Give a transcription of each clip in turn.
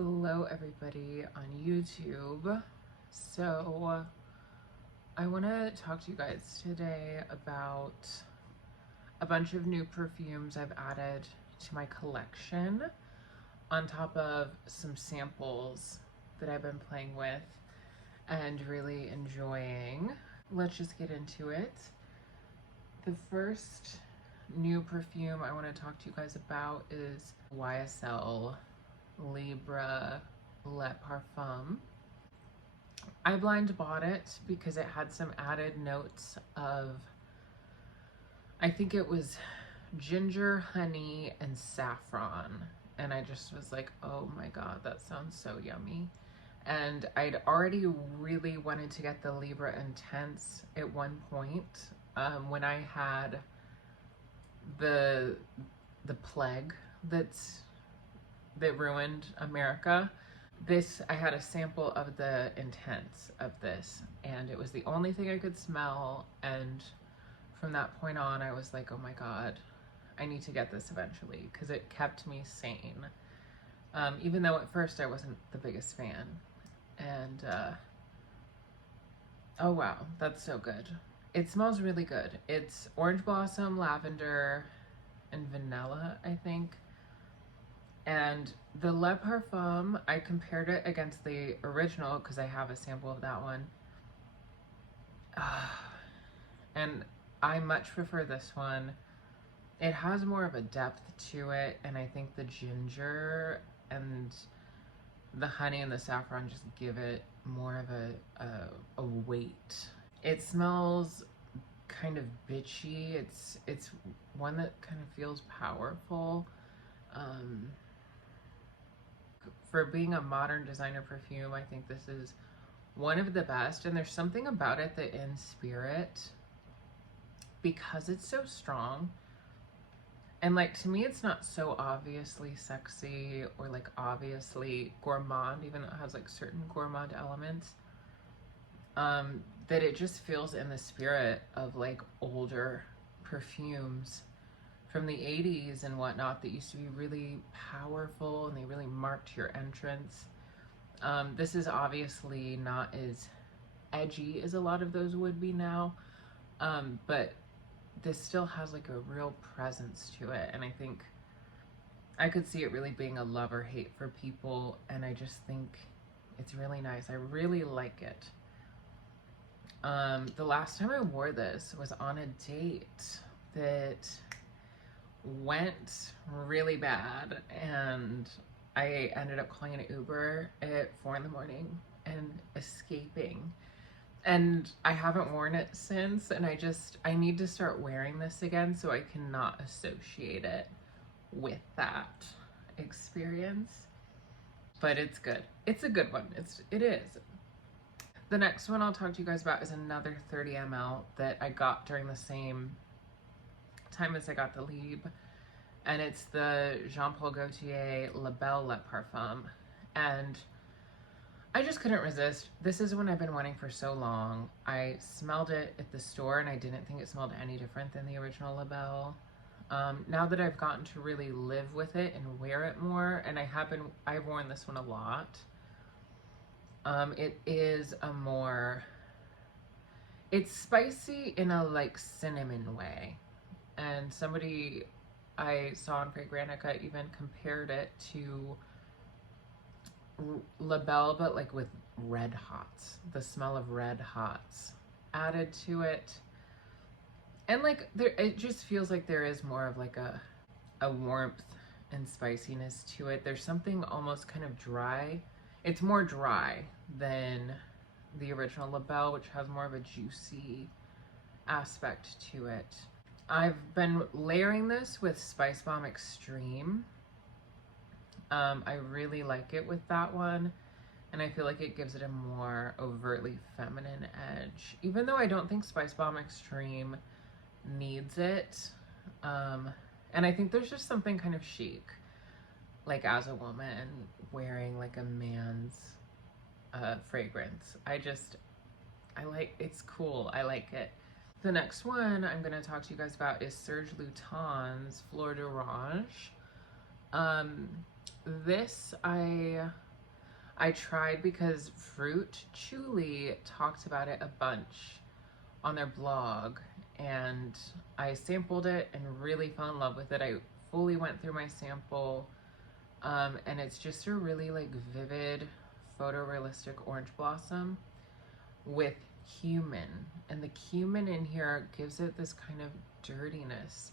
Hello everybody on YouTube. So I want to talk to you guys today about a bunch of new perfumes I've added to my collection on top of some samples that I've been playing with and really enjoying. Let's just get into it. The first new perfume I want to talk to you guys about is YSL Libre Parfum. I blind bought it because it had some added notes of, I think it was ginger, honey, and saffron. And I just was like, oh my God, that sounds so yummy. And I'd already really wanted to get the Libre Intense at one point when I had the plague that ruined America. I had a sample of the Intense of this, and it was the only thing I could smell, and from that point on I was like, oh my God, I need to get this eventually, because it kept me sane, even though at first I wasn't the biggest fan. And oh wow, that's so good. It smells really good. It's orange blossom, lavender, and vanilla, I think. And the Le Parfum, I compared it against the original because I have a sample of that one. And I much prefer this one. It has more of a depth to it, and I think the ginger and the honey and the saffron just give it more of a weight. It smells kind of bitchy. It's one that kind of feels powerful. For being a modern designer perfume, I think this is one of the best, and there's something about it that in spirit, because it's so strong, and like to me it's not so obviously sexy or like obviously gourmand, even though it has like certain gourmand elements, that it just feels in the spirit of like older perfumes from the 80s and whatnot that used to be really powerful and they really marked your entrance. This is obviously not as edgy as a lot of those would be now, but this still has like a real presence to it, and I think I could see it really being a love or hate for people, and I just think it's really nice. I really like it. The last time I wore this was on a date that went really bad, and I ended up calling an Uber at 4 in the morning and escaping, and I haven't worn it since, and I need to start wearing this again so I cannot associate it with that experience. But it's good. It's a good one. It is. The next one I'll talk to you guys about is another 30 ml that I got during the same time as I got the Libre, and it's the Jean Paul Gaultier Belle Parfum, and I just couldn't resist. This is one I've been wanting for so long. I smelled it at the store and I didn't think it smelled any different than the original Belle. Now that I've gotten to really live with it and wear it more, and I've worn this one a lot. It is it's spicy in a like cinnamon way. And somebody I saw on Fragrantica even compared it to La Belle, but like with red hots, the smell of red hots added to it. And like it just feels like there is more of like a warmth and spiciness to it. There's something almost kind of dry. It's more dry than the original La Belle, which has more of a juicy aspect to it. I've been layering this with Spice Bomb Extreme. I really like it with that one, and I feel like it gives it a more overtly feminine edge, even though I don't think Spice Bomb Extreme needs it. And I think there's just something kind of chic, like as a woman wearing like a man's fragrance. I like, it's cool. I like it. The next one I'm going to talk to you guys about is Serge Lutens Fleur d'Orange. This I I tried because Fruitchouli talked about it a bunch on their blog, and I sampled it and really fell in love with it. I fully went through my sample, and it's just a really like vivid photorealistic orange blossom with cumin, and the cumin in here gives it this kind of dirtiness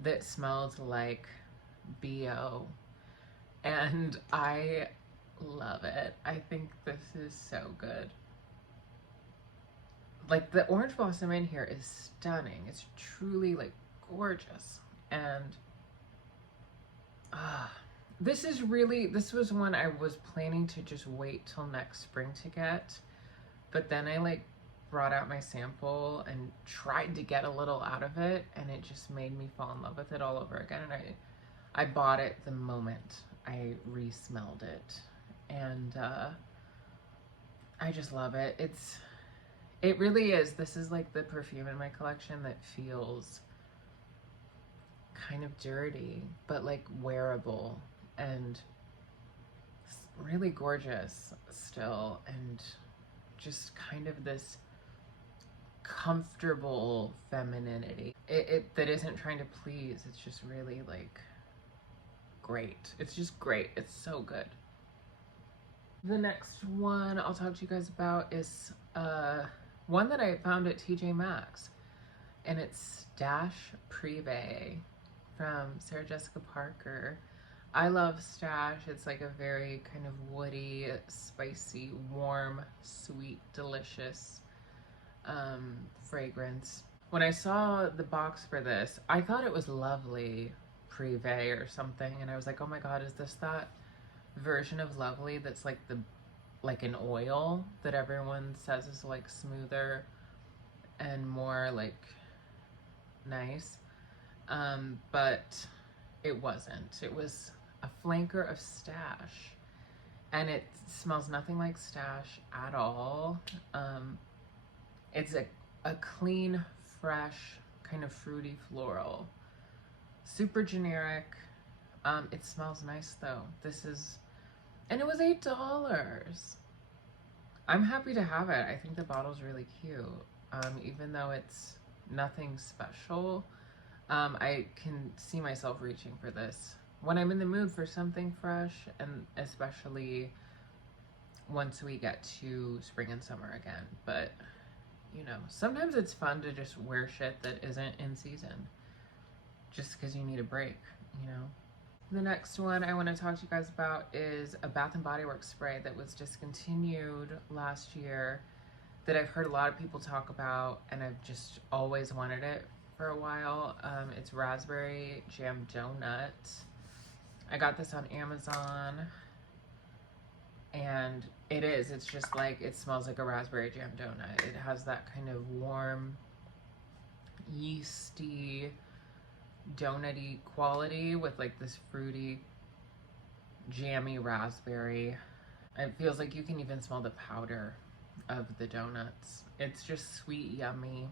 that smells like BO, and I love it. I think this is so good. Like the orange blossom in here is stunning. It's truly like gorgeous. And this was one I was planning to just wait till next spring to get, but then I like brought out my sample and tried to get a little out of it, and it just made me fall in love with it all over again. And I bought it the moment I re-smelled it, and I just love it. It really is. This is like the perfume in my collection that feels kind of dirty, but like wearable and really gorgeous still, and just kind of this comfortable femininity. That isn't trying to please. It's just really like great. It's just great. It's so good. The next one I'll talk to you guys about is one that I found at TJ Maxx, and it's Stash Privé from Sarah Jessica Parker. I love Stash. It's like a very kind of woody, spicy, warm, sweet, delicious fragrance. When I saw the box for this, I thought it was Lovely Privé or something, and I was like, oh my god, is this that version of Lovely that's like an oil that everyone says is like smoother and more like nice, but it wasn't. It was a flanker of Stash, and it smells nothing like Stash at all. It's a clean, fresh, kind of fruity floral, super generic. It smells nice though. And it was $8. I'm happy to have it. I think the bottle's really cute. Even though it's nothing special, I can see myself reaching for this when I'm in the mood for something fresh, and especially once we get to spring and summer again. But, you know, sometimes it's fun to just wear shit that isn't in season just because you need a break, you know? The next one I want to talk to you guys about is a Bath & Body Works spray that was discontinued last year that I've heard a lot of people talk about, and I've just always wanted it for a while. It's Raspberry Jam Donut. I got this on Amazon, and it's just like, it smells like a raspberry jam donut. It has that kind of warm, yeasty, donut-y quality with like this fruity, jammy raspberry. It feels like you can even smell the powder of the donuts. It's just sweet, yummy,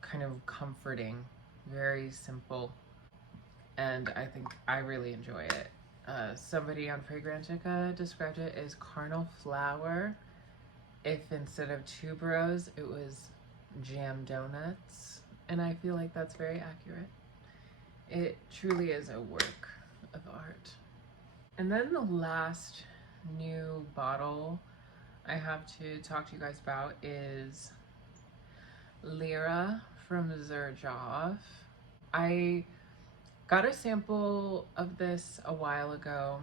kind of comforting, very simple, and I think I really enjoy it. Somebody on Fragrantica described it as carnal flower if instead of tuberose it was jam donuts, and I feel like that's very accurate. It truly is a work of art. And then the last new bottle I have to talk to you guys about is Lira from Xerjoff. I got a sample of this a while ago,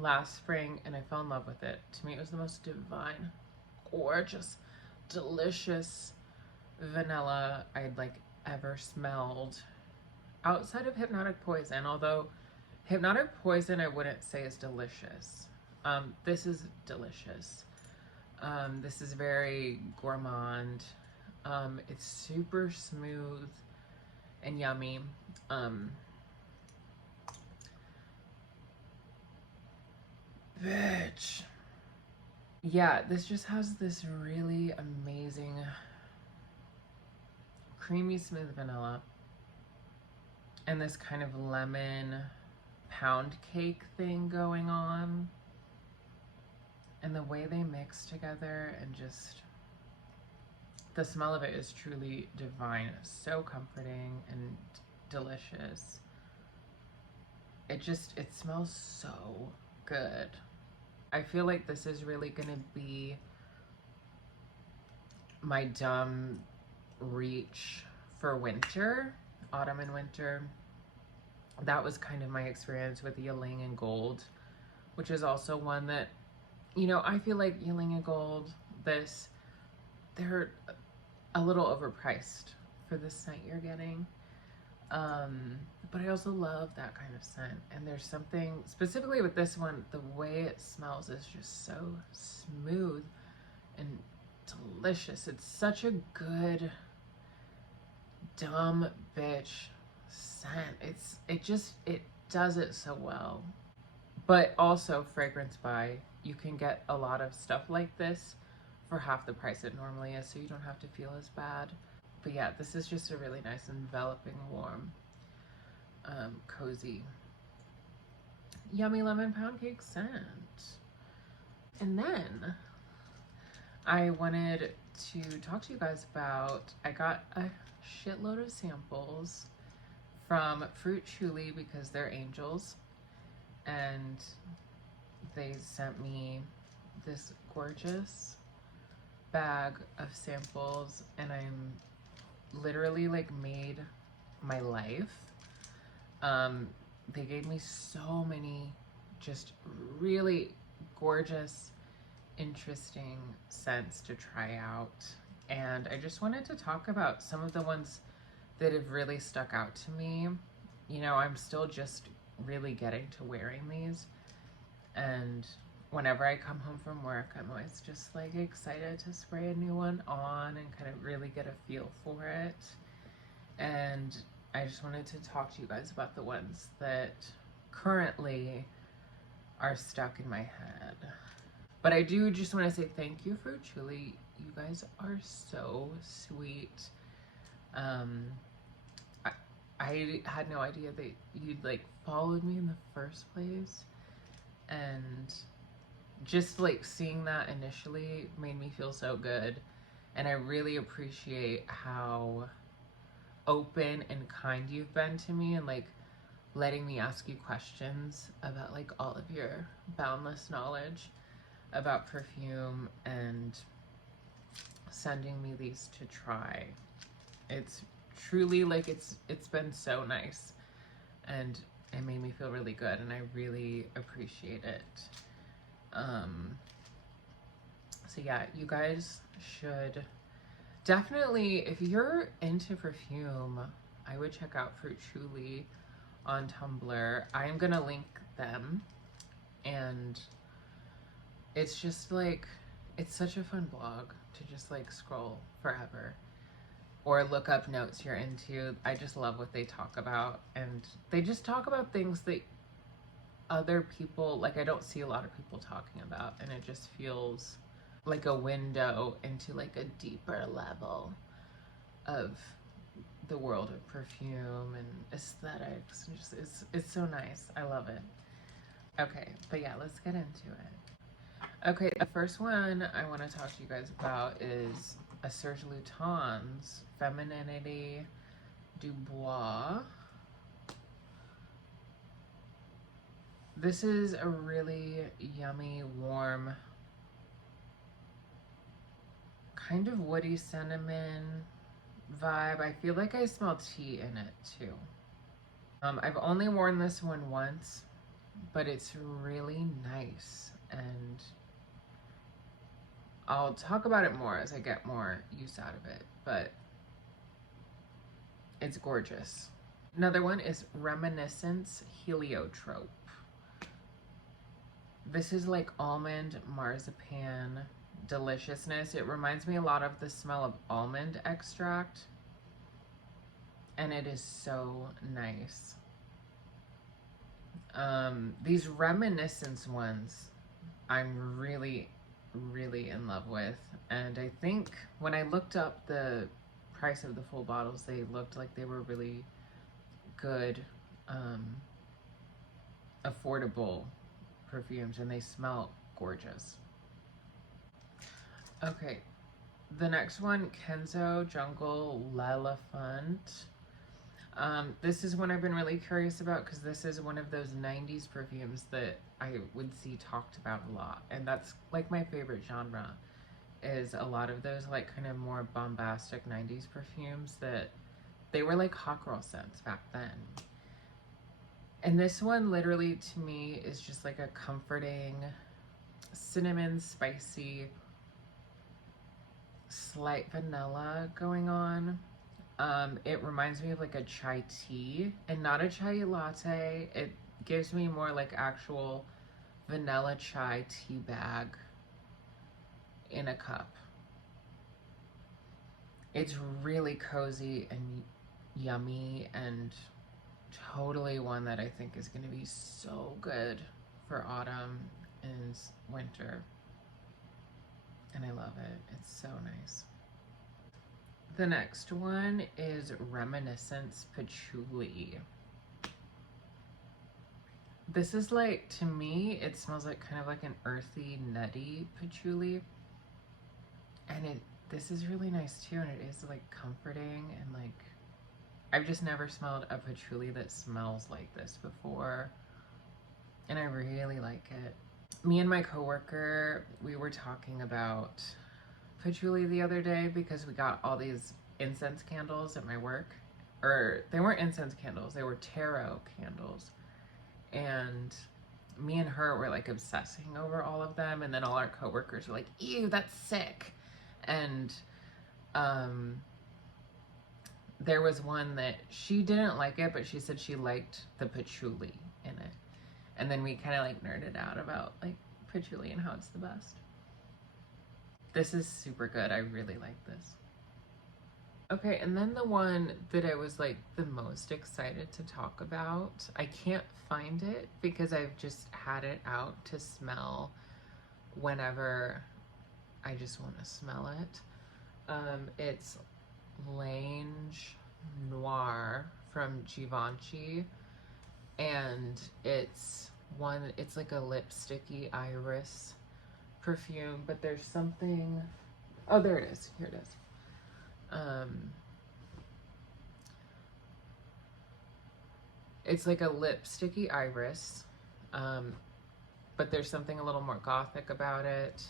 last spring, and I fell in love with it. To me, it was the most divine, gorgeous, delicious vanilla I'd like ever smelled outside of Hypnotic Poison, although Hypnotic Poison I wouldn't say is delicious. This is delicious. This is very gourmand. It's super smooth and yummy. Bitch. Yeah, this just has this really amazing creamy smooth vanilla and this kind of lemon pound cake thing going on. And the way they mix together, and just the smell of it is truly divine. So comforting and delicious. It smells so good. I feel like this is really gonna be my dumb reach for winter, autumn and winter. That was kind of my experience with Ylang and Gold, which is also one that, you know, I feel like Ylang and Gold, they're a little overpriced for the scent you're getting. But I also love that kind of scent. And there's something, specifically with this one, the way it smells is just so smooth and delicious. It's such a good, dumb bitch scent. It does it so well. But also fragrance buy, you can get a lot of stuff like this for half the price it normally is, so you don't have to feel as bad. But yeah, this is just a really nice, enveloping, warm, cozy, yummy lemon pound cake scent. And then I wanted to talk to you guys about, I got a shitload of samples from Fruitchouli because they're angels, and they sent me this gorgeous bag of samples, and I'm literally like made my life. They gave me so many just really gorgeous, interesting scents to try out, and I just wanted to talk about some of the ones that have really stuck out to me. You know, I'm still just really getting to wearing these, and whenever I come home from work, I'm always just like excited to spray a new one on and kind of really get a feel for it. And I just wanted to talk to you guys about the ones that currently are stuck in my head. But I do just want to say thank you, Fruitchouli. You guys are so sweet. I had no idea that you'd like followed me in the first place, and just like seeing that initially made me feel so good. And I really appreciate how open and kind you've been to me, and like letting me ask you questions about like all of your boundless knowledge about perfume, and sending me these to try. It's truly like it's been so nice, and it made me feel really good, and I really appreciate it. So yeah, you guys should definitely, if you're into perfume, I would check out Fruitchouli on Tumblr. I am gonna link them, and it's just like, it's such a fun blog to just like scroll forever or look up notes you're into. I just love what they talk about, and they just talk about things that other people, like I don't see a lot of people talking about, and it just feels like a window into like a deeper level of the world of perfume and aesthetics, and just it's so nice. I love it. Okay, but yeah, let's get into it. Okay, the first one I want to talk to you guys about is a Serge Lutens Feminité du Bois. This is a really yummy, warm, kind of woody cinnamon vibe. I feel like I smell tea in it too. I've only worn this one once, but it's really nice, and I'll talk about it more as I get more use out of it, but it's gorgeous. Another one is Reminiscence Heliotrope. This is like almond marzipan deliciousness. It reminds me a lot of the smell of almond extract, and it is so nice. These Reminiscence ones I'm really in love with, and I think when I looked up the price of the full bottles, they looked like they were really good affordable perfumes, and they smell gorgeous. Okay, the next one, Kenzo Jungle L'Elephant. This is one I've been really curious about because this is one of those 90s perfumes that I would see talked about a lot. And that's like my favorite genre, is a lot of those like kind of more bombastic 90s perfumes that they were like hot girl scents back then. And this one literally to me is just like a comforting, cinnamon, spicy, slight vanilla going on. It reminds me of like a chai tea and not a chai latte. It gives me more like actual vanilla chai tea bag in a cup. It's really cozy and yummy and totally one that I think is going to be so good for autumn and winter. And I love it. It's so nice. The next one is Reminiscence Patchouli. This is like, to me, it smells like kind of like an earthy, nutty patchouli. And this is really nice too, and it is like comforting, and like, I've just never smelled a patchouli that smells like this before. And I really like it. Me and my coworker, we were talking about patchouli the other day because we got all these incense candles at my work. Or they weren't incense candles, they were tarot candles. And me and her were like obsessing over all of them, and then all our coworkers were like, ew, that's sick. And there was one that she didn't like it, but she said she liked the patchouli in it. And then we kind of like nerded out about like patchouli and how it's the best. This is super good. I really like this. Okay, and then the one that I was like the most excited to talk about, I can't find it because I've just had it out to smell whenever I just want to smell it. It's Noir from Givenchy, and it's like a lipsticky iris perfume, but there's something, oh, there it is, here it is. It's like a lipsticky iris, but there's something a little more gothic about it.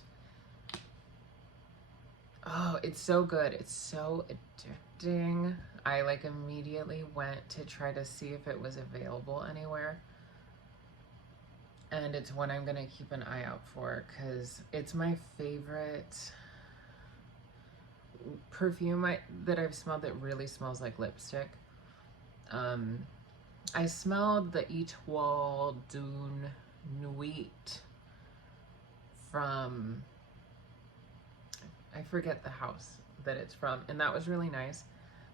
Oh, it's so good. It's so addicting. I like immediately went to try to see if it was available anywhere. And it's one I'm going to keep an eye out for because it's my favorite perfume that I've smelled that really smells like lipstick. I smelled the Étoile d'une Nuit from, I forget the house that it's from, and that was really nice.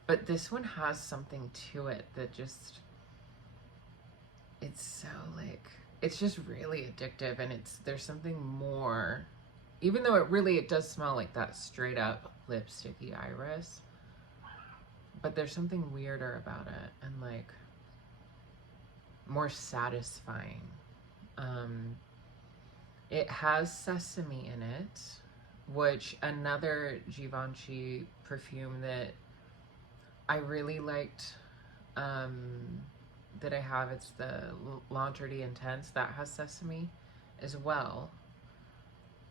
But this one has something to it that just, it's so like, it's just really addictive, and there's something more, even though it does smell like that straight up lipsticky iris, but there's something weirder about it and like more satisfying. It has sesame in it, which another Givenchy perfume that I really liked, that I have, it's the L'Interdit Intense, that has sesame as well.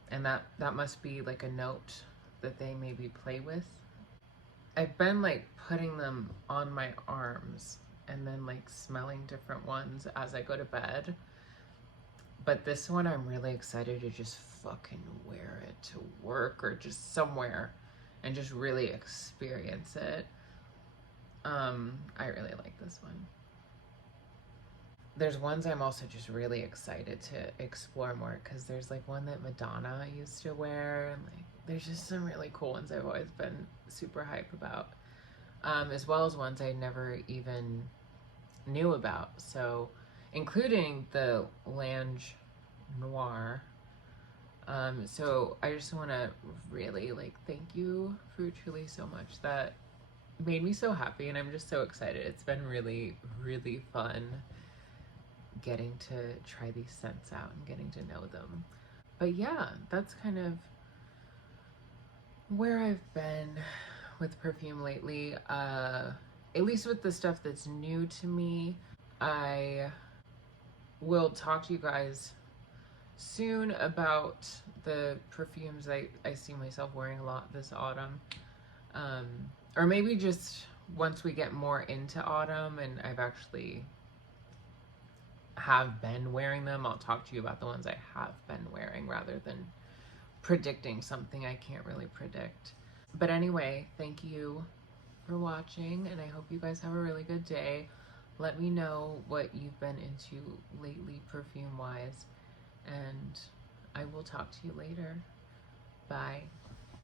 And that must be like a note that they maybe play with. I've been like putting them on my arms and then like smelling different ones as I go to bed. But this one I'm really excited to just fucking wear it to work or just somewhere and just really experience it. I really like this one. There's ones I'm also just really excited to explore more because there's like one that Madonna used to wear, and like there's just some really cool ones I've always been super hype about, as well as ones I never even knew about, so including the Lange Noir. So I just want to really like thank you, Fruitchouli, so much. That made me so happy, and I'm just so excited. It's been really, really fun getting to try these scents out and getting to know them. But yeah, that's kind of where I've been with perfume lately. At least with the stuff that's new to me. I will talk to you guys soon about the perfumes I see myself wearing a lot this autumn. Or maybe just once we get more into autumn and I've actually have been wearing them, I'll talk to you about the ones I have been wearing rather than predicting something I can't really predict. But anyway, thank you for watching, and I hope you guys have a really good day. Let me know what you've been into lately perfume wise, and I will talk to you later. Bye.